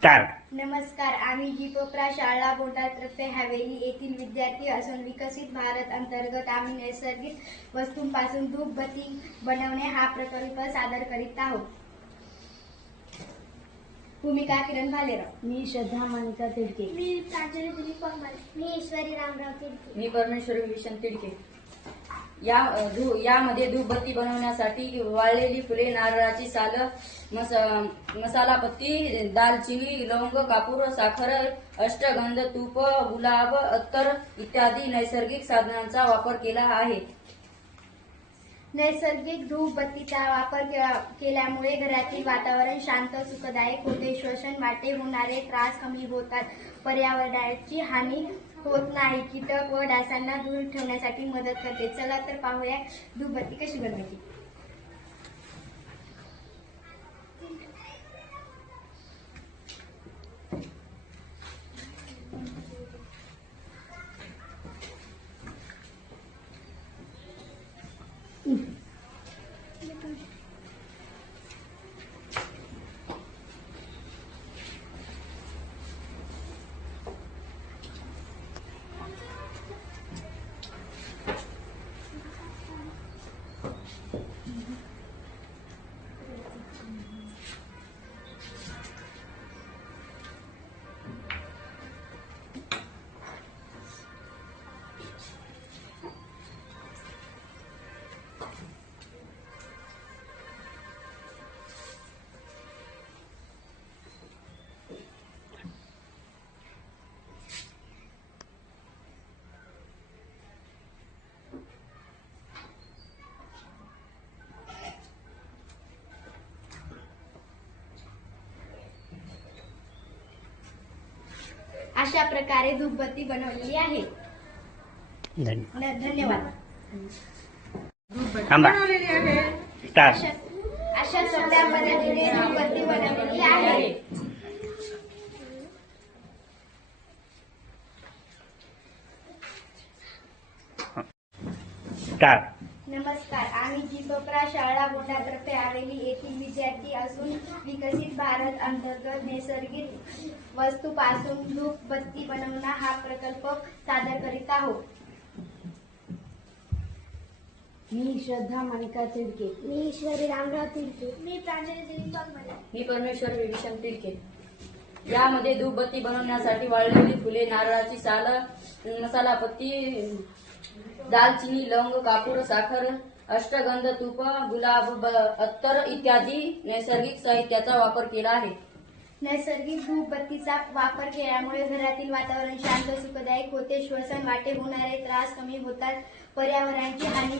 Start. नमस्कार, आम्ही जीपोप्रा शाळा बोटातर्फे हवेली येथील विद्यार्थी असून विकसित भारत अंतर्गत आम्ही नैसर्गिक वस्तूंपासून धूपबत्ती बनवणे हा प्रकल्प सादर करीत आहोत. भूमिका किरण भालेराव. मी श्रद्धा मानिका तिडके. मी प्रांजली दिलीप पंगल. मी ईश्वरी रामराव तिडके. मी परमेश्वरी विभीषण तिडके. यामध्ये धूपबत्ती बनवण्यासाठी वाळलेली फुले, नारळाची सालं, मसाला पत्ती, दालचिनी, लवंग, कापूर, साखर, अष्टगंध, तूप, गुलाब, अत्तर इत्यादी नैसर्गिक साधनांचा वापर केला आहे. नैसर्गिक धूपबत्तीचा वापर केल्यामुळे घरातील वातावरण शांत सुखदायक होते. श्वसन वाटे होणारे त्रास कमी होतात. पर्यावरणाची हानी होत नाही. कीटक व डासांना दूर ठेवण्यासाठी मदत करते. चला तर पाहूया धूपबत्ती कशी बनवायची. अशा प्रकारे धूपबत्ती बनवलेली आहे. धन्यवाद. थांबा. स्टार्ट. अशा सोप्या पद्धतीने धूपबत्ती बनवलेली आहे. स्टार्ट. नमस्कार, आम्ही जीपोप्रा शाळा बोटातर्फे हवेली येथील विद्यार्थी असून विकसित भारत अंतर्गत नैसर्गिक वस्तूपासून धूपबत्ती बनवणं हा प्रकल्प सादर करीत आहोत. मी श्रद्धा मानिका तिडके. मी ईश्वरी रामराव तिडके. मी प्रांजली दिलीप पंगल. मी परमेश्वरी विभीषण तिडके. यामध्ये धूपबत्ती बनवण्यासाठी वाळलेली फुले, नारळाची सालं, मसाला पत्ती, दालचिनी, लवंग, कापूर, साखर, अष्टगंध, तूप, गुलाब, अत्तर इत्यादी नैसर्गिक साहित्याचा वापर केला आहे. नैसर्गिक धूपबत्तीचा वापर केल्यामुळे घरातील वातावरण शांत सुखदायक होते. श्वसन वाटे होणारे त्रास कमी होतात. पर्यावरणाची हानी